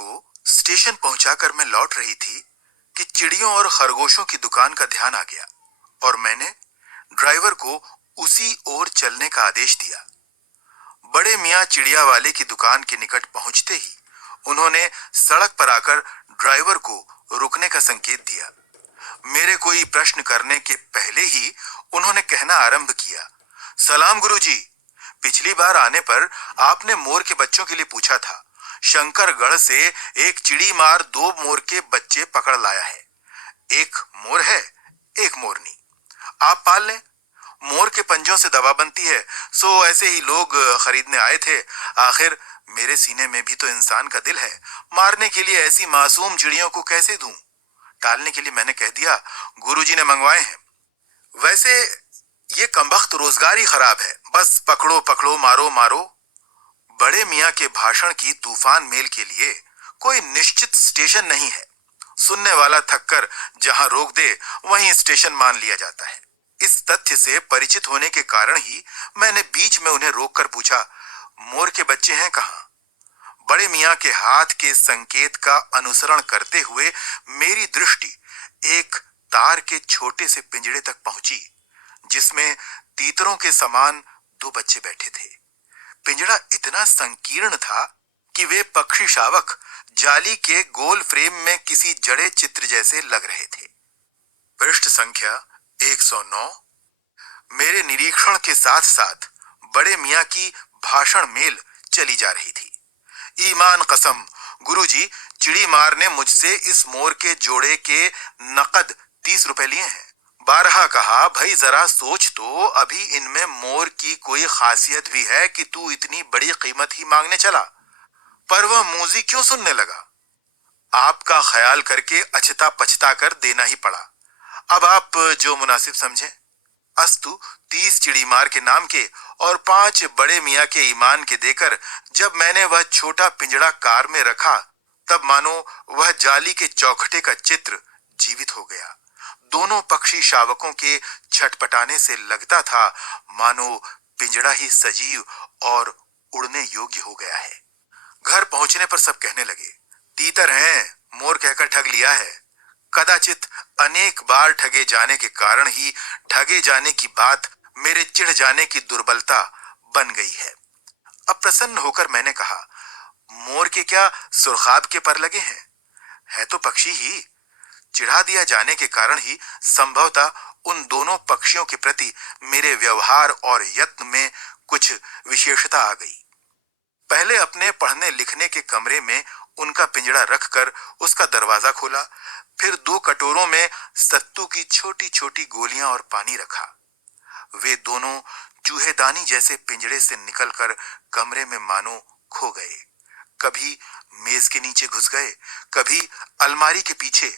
को स्टेशन पहुंचाकर मैं लौट रही थी कि चिड़ियों और खरगोशों की दुकान का ध्यान आ गया और मैंने ड्राइवर को उसी ओर चलने का आदेश दिया। बड़े मियाँ चिड़िया वाले की दुकान के निकट पहुंचते ही उन्होंने सड़क पर आकर ड्राइवर को रुकने का संकेत दिया। मेरे कोई प्रश्न करने के पहले ही उन्होंने कहना आरंभ किया, सलाम गुरुजी, पिछली बार आने पर आपने मोर के बच्चों के लिए पूछा था। शंकरगढ़ से एक चिड़ी मार 2 मोर के बच्चे पकड़ लाया है। एक मोर है, एक मोरनी। आप पाल लें। मोर के पंजों से दवा बनती है, सो ऐसे ही लोग खरीदने आए थे। आखिर मेरे सीने में भी तो इंसान का दिल है। मारने के लिए ऐसी मासूम चिड़ियों को कैसे दूं? टालने के लिए मैंने कह दिया, गुरुजी ने मंगवाए हैं। वैसे ये कमबख्त रोजगार ही खराब है, बस पकड़ो पकड़ो, मारो मारो। बड़े मियाँ के भाषण की तूफान मेल के लिए कोई निश्चित स्टेशन नहीं है। सुनने वाला थककर जहां रोक दे वहीं स्टेशन मान लिया जाता है। इस तथ्य से परिचित होने के कारण ही मैंने बीच में उन्हें रोककर पूछा, मोर के बच्चे हैं कहाँ? बड़े मियाँ के हाथ के संकेत का अनुसरण करते हुए मेरी दृष्टि एक तार के छोटे से पिंजड़े तक पहुंची, जिसमें तीतरों के समान 2 बच्चे बैठे थे। पिंजड़ा इतना संकीर्ण था कि वे पक्षी शावक जाली के गोल फ्रेम में किसी जड़े चित्र जैसे लग रहे थे। पृष्ठ संख्या 109। मेरे निरीक्षण के साथ साथ बड़े मियाँ की भाषण मेल चली जा रही थी। ईमान कसम, गुरुजी, चिड़ी मार ने मुझसे इस मोर के जोड़े के नकद 30 रुपए लिए हैं। बारहा कहा, भाई जरा सोच तो, अभी इनमें मोर की कोई खासियत भी है कि तू इतनी बड़ी कीमत ही मांगने चला? पर वह मूजी क्यों सुनने लगा? आपका ख्याल करके अछता पछता कर देना ही पड़ा। अब आप जो मुनासिब समझे। अस्तु 30 चिड़ी मार के नाम के और 5 बड़े मियाँ के ईमान के देकर जब मैंने वह छोटा पिंजड़ा कार में रखा, तब मानो वह जाली के चौखटे का चित्र जीवित हो गया। दोनों पक्षी शावकों के छटपटाने से लगता था मानो पिंजड़ा ही सजीव और उड़ने योग्य हो गया है। घर पहुंचने पर सब कहने लगे, तीतर हैं, मोर कहकर ठग लिया है। कदाचित अनेक बार ठगे जाने के कारण ही ठगे जाने की बात मेरे चिढ़ जाने की दुर्बलता बन गई है। अब प्रसन्न होकर मैंने कहा, मोर के क्या सुरखाब के पर लगे हैं? है तो पक्षी ही। चिढ़ा दिया जाने के कारण ही संभवतः उन दोनों पक्षियों के प्रति मेरे व्यवहार और यत्न में कुछ विशेषता आ गई। पहले अपने पढ़ने लिखने के कमरे में उनका पिंजड़ा रखकर उसका दरवाजा खोला, फिर 2 कटोरों में सत्तू की छोटी छोटी गोलियां और पानी रखा। वे दोनों चूहेदानी जैसे पिंजड़े से निकलकर कमरे में मानो खो गए। कभी मेज के नीचे घुस गए, कभी अलमारी के पीछे।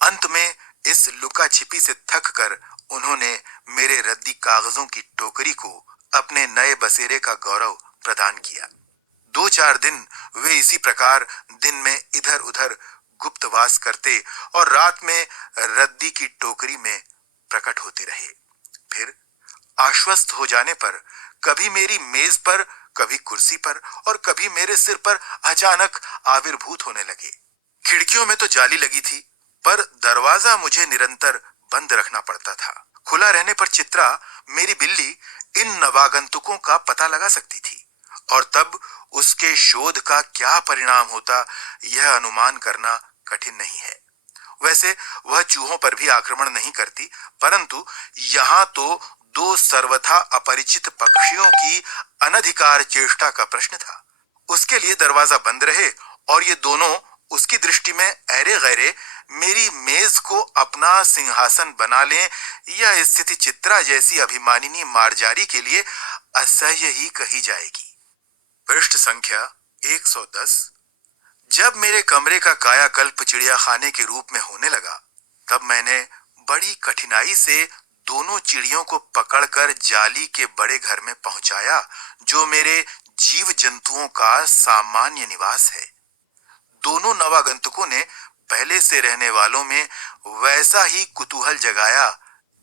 अंत में इस लुका छिपी से थक कर उन्होंने मेरे रद्दी कागजों की टोकरी को अपने नए बसेरे का गौरव प्रदान किया। 2-4 दिन वे इसी प्रकार दिन में इधर उधर गुप्तवास करते और रात में रद्दी की टोकरी में प्रकट होते रहे। फिर आश्वस्त हो जाने पर कभी मेरी मेज पर, कभी कुर्सी पर और कभी मेरे सिर पर अचानक आविर्भूत होने लगे। खिड़कियों में तो जाली लगी थी, पर दरवाजा मुझे निरंतर बंद रखना पड़ता था। खुला रहने पर चित्रा, मेरी बिल्ली, इन नवागंतुकों का पता लगा सकती थी और तब उसके शोध का क्या परिणाम होता, यह अनुमान करना कठिन नहीं है। वैसे वह चूहों पर भी आक्रमण नहीं करती, परंतु यहाँ तो 2 सर्वथा अपरिचित पक्षियों की अनधिकार चेष्टा का प्रश्न था। उसके लिए दरवाजा बंद रहे और ये दोनों उसकी दृष्टि में ऐरे गैरे मेरी मेज को अपना सिंहासन बना लें, यह स्थिति चित्रा जैसी अभिमानिनी मार्जारी के लिए असह्य ही कही जाएगी। पृष्ठ संख्या 110। जब मेरे कमरे का कायाकल्प चिड़ियाखाने के रूप में होने लगा, तब मैंने बड़ी कठिनाई से दोनों चिड़ियों को पकड़कर जाली के बड़े घर में पहुंचाया, जो मेरे जीव जंतुओं का सामान्य निवास है। दोनों नवागंतुकों ने पहले से रहने वालों में वैसा ही कुतूहल जगाया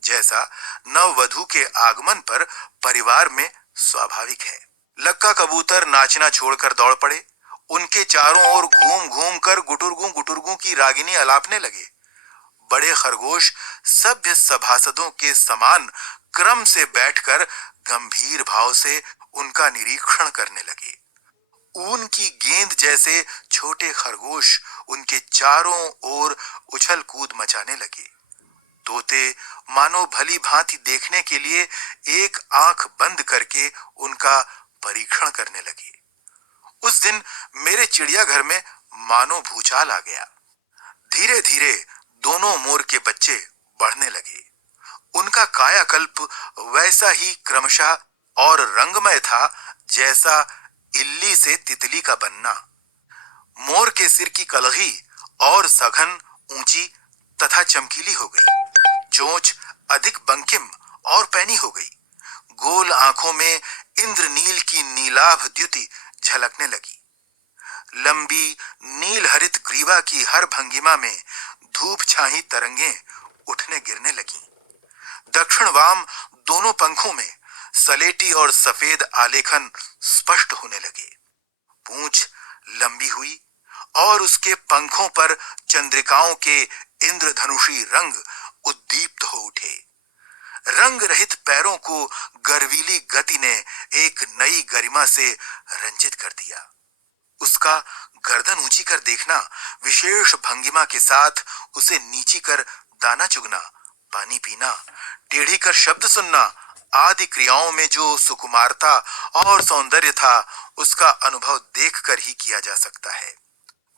जैसा नववधू के आगमन पर परिवार में स्वाभाविक है। लक्का कबूतर नाचना छोड़कर दौड़ पड़े। उनके चारों ओर घूम घूम कर गुटुरगू गुटुरगू की रागिनी अलापने लगे। बड़े खरगोश सभ्य सभासदों के समान क्रम से बैठकर गंभीर भाव से उनका निरीक्षण करने लगे। ऊन की गेंद जैसे छोटे खरगोश उनके चारों ओर उछल कूद मचाने लगे। तोते मानो भली भांति देखने के लिए एक आंख बंद करके उनका परीक्षण करने लगे। उस दिन मेरे चिड़ियाघर में मानो भूचाल आ गया। धीरे धीरे दोनों मोर के बच्चे बढ़ने लगे। उनका कायाकल्प वैसा ही क्रमशः और रंगमय था जैसा इल्ली से तितली का बनना। मोर के सिर की कलगी और सघन, ऊंची तथा चमकीली हो गई। चोंच अधिक बंकिम और पैनी हो गई। गोल आंखों में इंद्रनील की नीलाभ द्युति झलकने लगी। लंबी नील हरित ग्रीवा की हर भंगिमा में धूप छाही तरंगें उठने गिरने लगी। दक्षिण वाम दोनों पंखों में सलेटी और सफेद आलेखन स्पष्ट होने लगे। पूंछ लंबी हुई और उसके पंखों पर चंद्रिकाओं के इंद्रधनुषी रंग उद्दीप्त हो उठे। रंग रहित पैरों को गर्वीली गति ने एक नई गरिमा से रंजित कर दिया। उसका गर्दन ऊंची कर देखना, विशेष भंगिमा के साथ उसे नीची कर दाना चुगना, पानी पीना, टेढ़ी कर शब्द सुनना आदि क्रियाओं में जो सुकुमारता और सौंदर्य था, उसका अनुभव देखकर ही किया जा सकता है।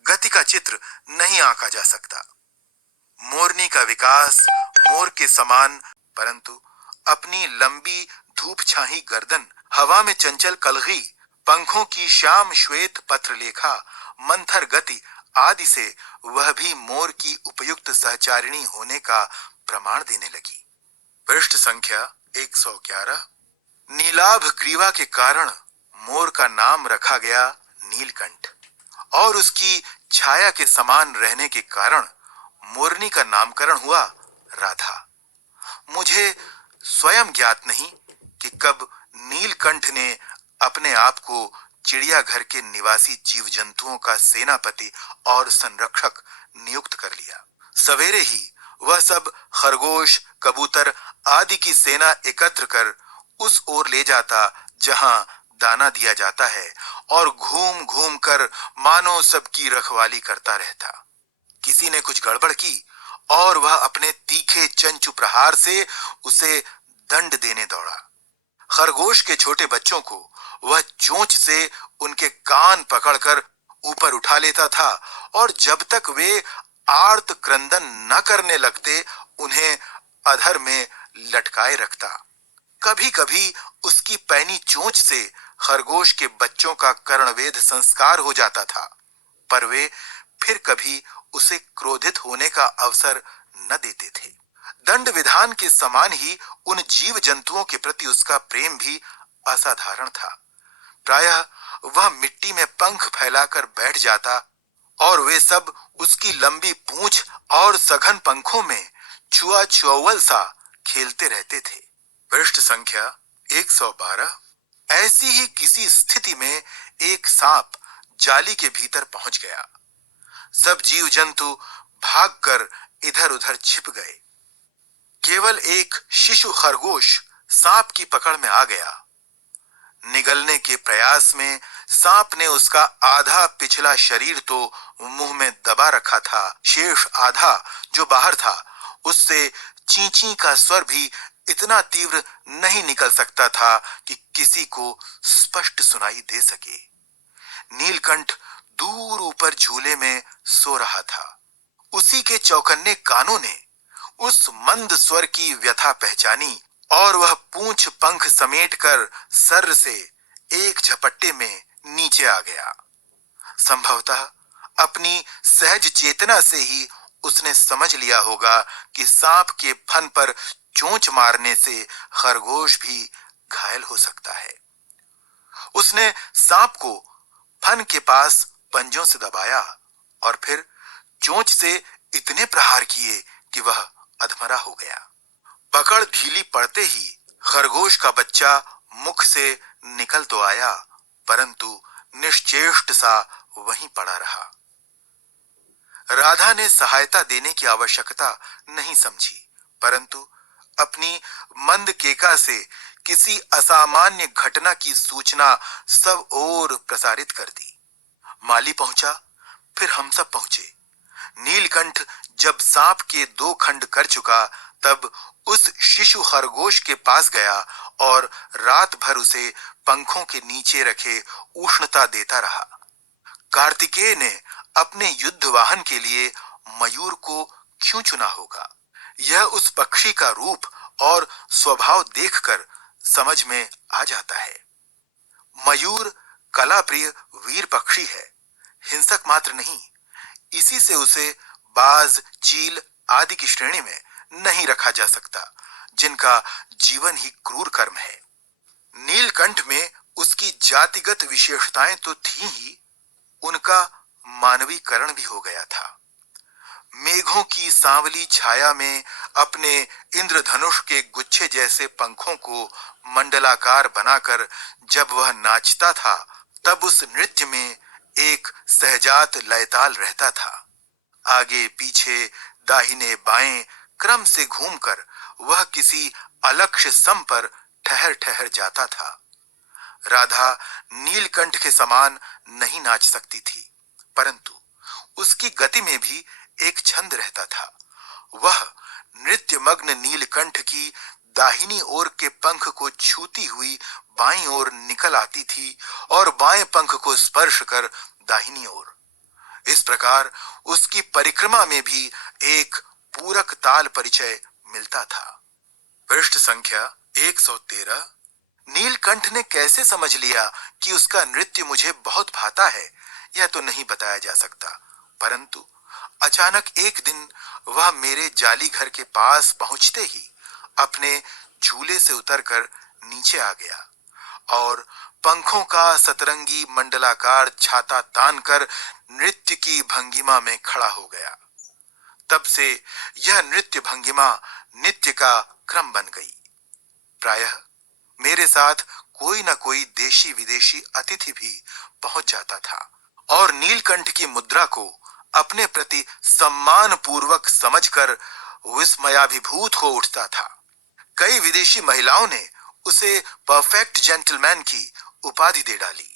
गति का चित्र नहीं आंका जा सकता। मोरनी का विकास मोर के समान, परंतु अपनी लंबी धूप छाही गर्दन, हवा में चंचल कलगी, पंखों की श्याम श्वेत पत्रलेखा, मंथर गति आदि से वह भी मोर की उपयुक्त सहचारिणी होने का प्रमाण देने लगी। पृष्ठ संख्या 111। नीलाभ ग्रीवा के कारण मोर का नाम रखा गया नीलकंठ और उसकी छाया के समान रहने के कारण मोरनी का नामकरण हुआ राधा। मुझे स्वयं ज्ञात नहीं कि कब नीलकंठ ने अपने आप को चिड़ियाघर के निवासी जीव जंतुओं का सेनापति और संरक्षक नियुक्त कर लिया। सवेरे ही वह सब खरगोश, कबूतर आदि की सेना एकत्र कर उस ओर ले जाता जहां दाना दिया जाता है और घूम घूम कर मानो सबकी रखवाली करता रहता। किसी ने कुछ गड़बड़ की और वह अपने तीखे चंचु प्रहार से उसे दंड देने दौड़ा। खरगोश के छोटे बच्चों को वह चोंच से उनके कान पकड़कर ऊपर उठा लेता था और जब तक वे आर्त क्रंदन न करने लगते उन्हें अधर में लटकाए रखता। कभी कभी उसकी पैनी चोंच से खरगोश के बच्चों का कर्णवेध संस्कार हो जाता था, पर वे फिर कभी उसे क्रोधित होने का अवसर न देते थे। दंड विधान के समान ही उन जीव जंतुओं के प्रति उसका प्रेम भी असाधारण था। प्रायः वह मिट्टी में पंख फैलाकर बैठ जाता और वे सब उसकी लंबी पूंछ और सघन पंखों में छुआ छुअल सा खेलते रहते थे। पृष्ठ संख्या 112। ऐसी ही किसी स्थिति में एक सांप जाली के भीतर पहुंच गया। सब जीव जंतु भागकर इधर उधर छिप गए। केवल एक शिशु खरगोश सांप की पकड़ में आ गया। निगलने के प्रयास में सांप ने उसका आधा पिछला शरीर तो मुंह में दबा रखा था, शेष आधा जो बाहर था उससे चींची का स्वर भी इतना तीव्र नहीं निकल सकता था कि किसी को स्पष्ट सुनाई दे सके। नीलकंठ दूर ऊपर झूले में सो रहा था। उसी के चौकन्ने कानों ने उस मंद स्वर की व्यथा पहचानी और वह पूंछ पंख समेटकर सर से एक झपट्टे में नीचे आ गया। संभवतः अपनी सहज चेतना से ही उसने समझ लिया होगा कि सांप के फन पर चोंच मारने से खरगोश भी घायल हो सकता है। उसने सांप को फन के पास पंजों से दबाया और फिर चोंच से इतने प्रहार किए कि वह अधमरा हो गया। पकड़ ढीली पड़ते ही खरगोश का बच्चा मुख से निकल तो आया, परंतु निश्चेष्ट सा वहीं पड़ा रहा। राधा ने सहायता देने की आवश्यकता नहीं समझी, परंतु अपनी मंद केका से किसी असामान्य घटना की सूचना सब ओर प्रसारित कर दी। माली पहुंचा, फिर हम सब पहुंचे। नीलकंठ जब सांप के 2 खंड कर चुका, तब उस शिशु खरगोश के पास गया और रात भर उसे पंखों के नीचे रखे उष्णता देता रहा। कार्तिकेय ने अपने युद्ध वाहन के लिए मयूर को क्यों चुना होगा? यह उस पक्षी का रूप और स्वभाव देखकर समझ में आ जाता है। मयूर कला प्रिय वीर पक्षी है, हिंसक मात्र नहीं। इसी से उसे बाज, चील आदि की श्रेणी में नहीं रखा जा सकता, जिनका जीवन ही क्रूर कर्म है। नीलकंठ में उसकी जातिगत विशेषताएं तो थी ही, उनका मानवीकरण भी हो गया था। मेघों की सांवली छाया में अपने इंद्रधनुष के गुच्छे जैसे पंखों को मंडलाकार बनाकर जब वह नाचता था, तब उस नृत्य में एक सहजात लयताल रहता था। आगे पीछे, दाहिने बाएं क्रम से घूमकर वह किसी अलक्ष्य सम पर ठहर ठहर जाता था। राधा नीलकंठ के समान नहीं नाच सकती थी, परंतु उसकी गति में भी एक छंद रहता था। वह नृत्यमग्न नीलकंठ की दाहिनी ओर के पंख को छूती हुई बाईं ओर निकल आती थी और बाएं पंख को स्पर्श कर दाहिनी ओर। इस प्रकार उसकी परिक्रमा में भी एक पूरक ताल परिचय मिलता था। पृष्ठ संख्या 113। नीलकंठ ने कैसे समझ लिया कि उसका नृत्य मुझे बहुत भाता है, यह तो नहीं बताया जा सकता, परंतु अचानक एक दिन वह मेरे जाली घर के पास पहुंचते ही अपने झूले से उतरकर नीचे आ गया और पंखों का सतरंगी मंडलाकार छाता तानकर नृत्य की भंगिमा में खड़ा हो गया। तब से यह नृत्य भंगिमा नित्य का क्रम बन गई। प्रायः मेरे साथ कोई न कोई देशी विदेशी अतिथि भी पहुंच जाता था और नीलकंठ की मुद्रा को अपने प्रति सम्मान पूर्वक समझकर विस्मयाभिभूत हो उठता था। कई विदेशी महिलाओं ने उसे परफेक्ट जेंटलमैन की उपाधि दे डाली।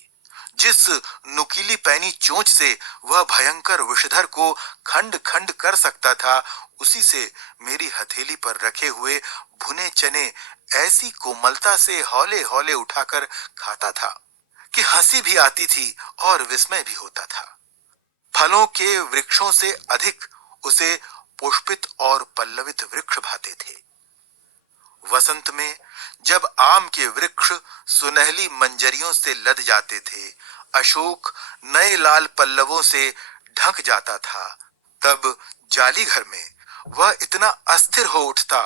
जिस नुकीली पैनी चोंच से वह भयंकर विषधर को खंड खंड कर सकता था, उसी से मेरी हथेली पर रखे हुए भुने चने ऐसी कोमलता से हौले हौले उठाकर खाता था कि हंसी भी आती थी और विस्मय भी होता था। फलों के वृक्षों से अधिक उसे पुष्पित और पल्लवित वृक्ष भाते थे। वसंत में जब आम के वृक्ष सुनहली मंजरियों से लद जाते थे, अशोक नए लाल पल्लवों से ढक जाता था, तब जाली घर में वह इतना अस्थिर हो उठता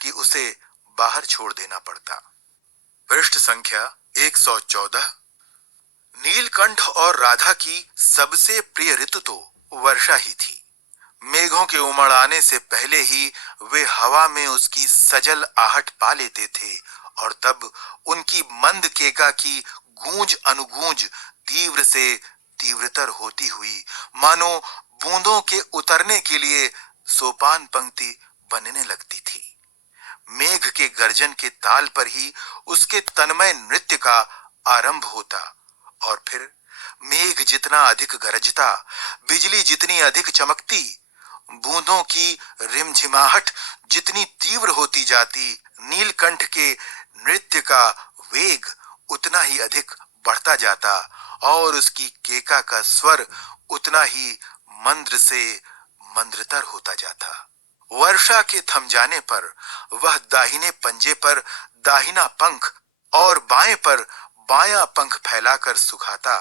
कि उसे बाहर छोड़ देना पड़ता। पृष्ठ संख्या 114। नीलकंठ और राधा की सबसे प्रिय ऋतु तो वर्षा ही थी। मेघों के उमड़ आने से पहले ही वे हवा में उसकी सजल आहट पा लेते थे और तब उनकी मंद केका की गूंज अनुगूंज तीव्र से तीव्रतर होती हुई मानो बूंदों के उतरने के लिए सोपान पंक्ति बनने लगती थी। मेघ के गर्जन के ताल पर ही उसके तन्मय नृत्य का आरंभ होता और फिर मेघ जितना अधिक गरजता, बिजली जितनी अधिक चमकती, बूंदों की रिमझिमाहट जितनी तीव्र होती जाती, नीलकंठ के नृत्य का वेग उतना ही अधिक बढ़ता जाता और उसकी केका का स्वर उतना ही मंद्र से मंद्रतर होता जाता। वर्षा के थम जाने पर वह दाहिने पंजे पर दाहिना पंख और बाएं पर बायां पंख फैलाकर सुखाता।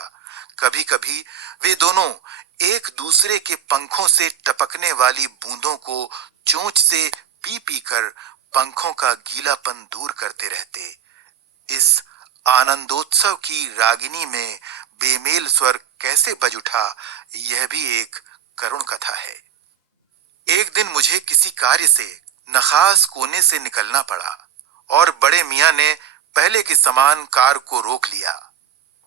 कभी कभी वे दोनों एक दूसरे के पंखों से टपकने वाली बूंदों को चोंच से पी पी कर पंखों का गीलापन दूर करते रहते। इस आनंदोत्सव की रागिनी में बेमेल स्वर कैसे बज उठा, यह भी एक करुण कथा है। एक दिन मुझे किसी कार्य से नखास कोने से निकलना पड़ा और बड़े मियां ने पहले के समान कार को रोक लिया।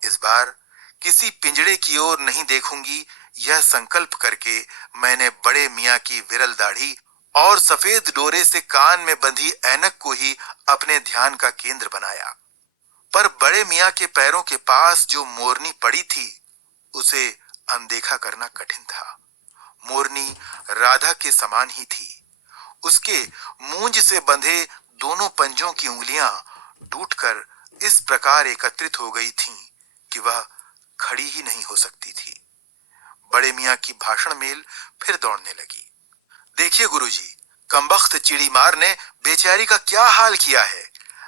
इस बार किसी पिंजड़े की ओर नहीं देखूंगी, यह संकल्प करके मैंने बड़े मियाँ की विरल दाढ़ी और सफेद डोरे से कान में बंधी ऐनक को ही अपने ध्यान का केंद्र बनाया। पर बड़े मियाँ के पैरों के पास जो मोरनी पड़ी थी, उसे अनदेखा करना कठिन था। मोरनी राधा के समान ही थी। उसके मूंज से बंधे दोनों पंजों की उंगलियां टूटकर इस प्रकार एकत्रित हो गई थीं कि वह खड़ी ही नहीं हो सकती थी। बड़े मियाँ की भाषण मेल फिर दौड़ने लगी। देखिए गुरुजी, कमबख्त चिड़ी मार ने बेचारी का क्या हाल किया है।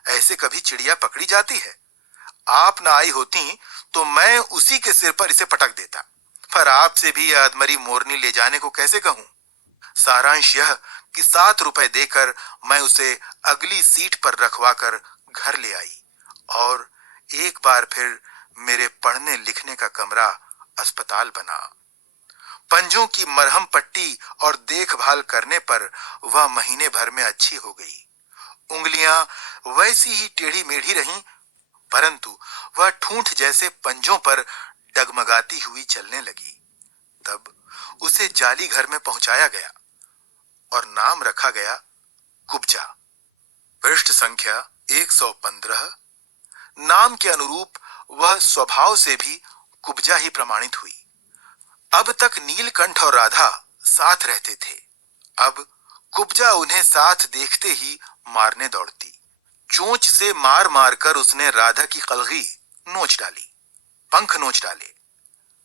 ऐसे कभी चिड़िया पकड़ी जाती है? आप ना आई होती तो मैं उसी के सिर पर इसे पटक देता। पर आपसे भी यह अधमरी मोरनी ले जाने को कैसे कहूं? सारांश यह कि 7 रुपए देकर मैं उसे अगली सीट पर रखवा कर घर ले आई और एक बार फिर मेरे पढ़ने लिखने का कमरा अस्पताल बना। पंजों की मरहम पट्टी और देखभाल करने पर वह महीने भर में अच्छी हो गई। उंगलियां वैसी ही टेढ़ी मेढ़ी रहीं, परंतु वह ठूंठ जैसे पंजों पर डगमगाती हुई चलने लगी। तब उसे जाली घर में पहुंचाया गया और नाम रखा गया कुब्जा। पृष्ठ संख्या 115। नाम के अनुरूप वह स्वभाव से भी कुब्जा ही प्रमाणित हुई। अब तक नीलकंठ और राधा साथ रहते थे। अब कुब्जा उन्हें साथ देखते ही मारने दौड़ती। चोंच से मार मार कर उसने राधा की कलगी नोच डाली, पंख नोच डाले।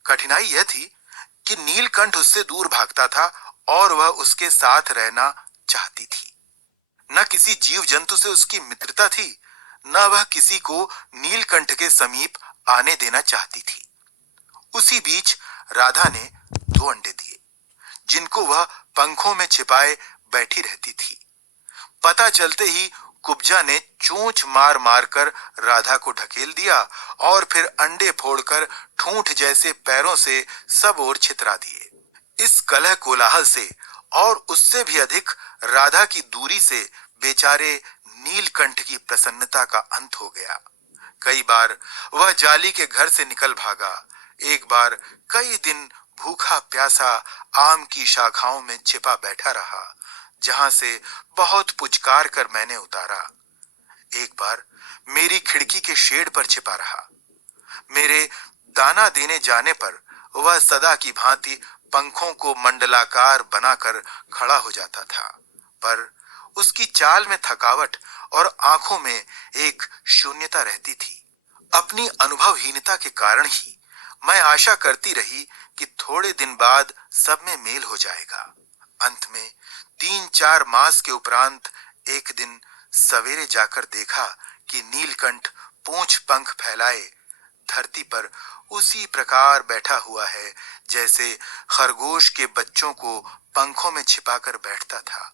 कठिनाई यह थी कि नीलकंठ उससे दूर भागता था और वह उसके साथ रहना चाहती थी। न किसी जीव जंतु से उसकी मित्रता थी, न वह किसी को नीलकंठ के समीप आने देना चाहती थी। उसी बीच राधा ने 2 अंडे दिए, जिनको वह पंखों में छिपाए बैठी रहती थी। पता चलते ही कुब्जा ने चोंच मार मार कर राधा को ढकेल दिया और फिर अंडे फोड़कर ठूंठ जैसे पैरों से सब ओर छितरा दिए। इस कलह कोलाहल से और उससे भी अधिक राधा की दूरी से बेचारे नीलकंठ की प्रसन्नता का अंत हो गया। कई बार वह जाली के घर से निकल भागा। एक बार कई दिन भूखा प्यासा आम की शाखाओं में छिपा बैठा रहा, जहां से बहुत पुचकार कर मैंने उतारा। एक बार मेरी खिड़की के शेड पर छिपा रहा। मेरे दाना देने जाने पर वह सदा की भांति पंखों को मंडलाकार बनाकर खड़ा हो जाता था, पर उसकी चाल में थकावट और आंखों में एक शून्यता रहती थी। अपनी अनुभवहीनता के कारण ही मैं आशा करती रही कि थोड़े दिन बाद सब में मेल हो जाएगा। अंत में 3-4 मास के उपरांत एक दिन सवेरे जाकर देखा कि नीलकंठ पूंछ पंख फैलाए धरती पर उसी प्रकार बैठा हुआ है जैसे खरगोश के बच्चों को पंखों में छिपाकर बैठता था।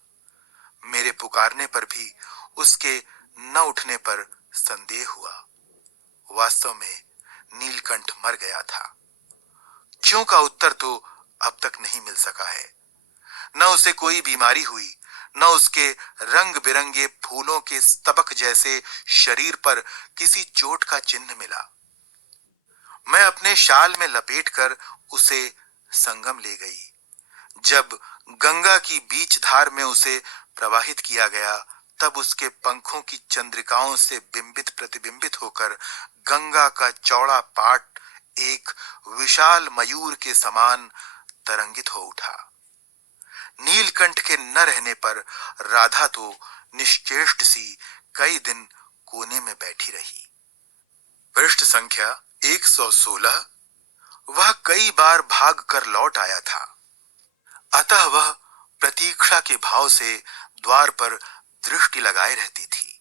मेरे पुकारने पर भी उसके न उठने पर संदेह हुआ। वास्तव में नीलकंठ मर गया था। क्यों का उत्तर तो अब तक नहीं मिल सका है। न उसे कोई बीमारी हुई, न उसके रंग बिरंगे फूलों के स्तबक जैसे शरीर पर किसी चोट का चिन्ह मिला। मैं अपने शाल में लपेटकर उसे संगम ले गई। जब गंगा की बीच धार में उसे प्रवाहित किया गया, तब उसके पंखों की चंद्रिकाओं से बिंबित प्रतिबिंबित होकर गंगा का चौड़ा पाट एक विशाल मयूर के समान तरंगित हो उठा। नीलकंठ के न रहने पर राधा तो निश्चेष्ट सी कई दिन कोने में बैठी रही। पृष्ठ संख्या 116। वह कई बार भाग कर लौट आया था, अतः वह प्रतीक्षा के भाव से द्वार पर दृष्टि लगाए रहती थी।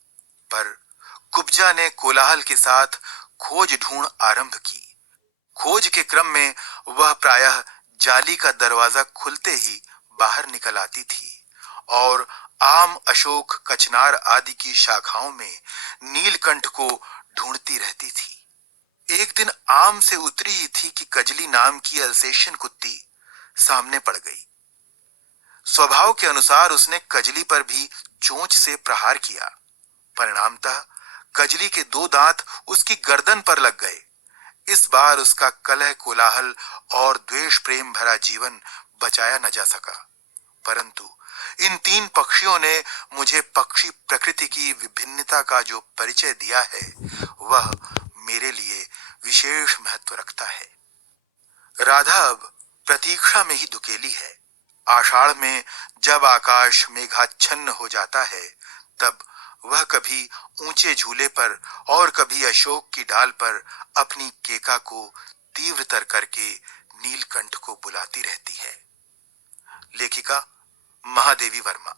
पर कुब्जा ने कोलाहल के साथ खोज ढूंढ आरंभ की। खोज के क्रम में वह प्रायः जाली का दरवाजा खुलते ही बाहर निकल आती थी और आम, अशोक, कचनार आदि की शाखाओं में नीलकंठ को ढूंढती रहती थी। एक दिन आम से उतरी ही थी कि कजली नाम की अल्सेशियन कुत्ती सामने पड़ गई। स्वभाव के अनुसार उसने कजली पर भी चोंच से प्रहार किया। परिणामतः कजली के 2 दांत उसकी गर्दन पर लग गए। इस बार उसका कलह कोलाहल और द्वेष प्रेम भरा जीवन बचाया न जा सका, परंतु इन 3 पक्षियों ने मुझे पक्षी प्रकृति की विभिन्नता का जो परिचय दिया है, वह मेरे लिए विशेष महत्व रखता है। राधा अब प्रतीक्षा में ही दुकेली है। आषाढ़ में जब आकाश मेघाच्छन्न हो जाता है, तब वह कभी ऊंचे झूले पर और कभी अशोक की डाल पर अपनी केका को तीव्रतर करके नीलकंठ को बुलाती रहती है। लेखिका महादेवी वर्मा।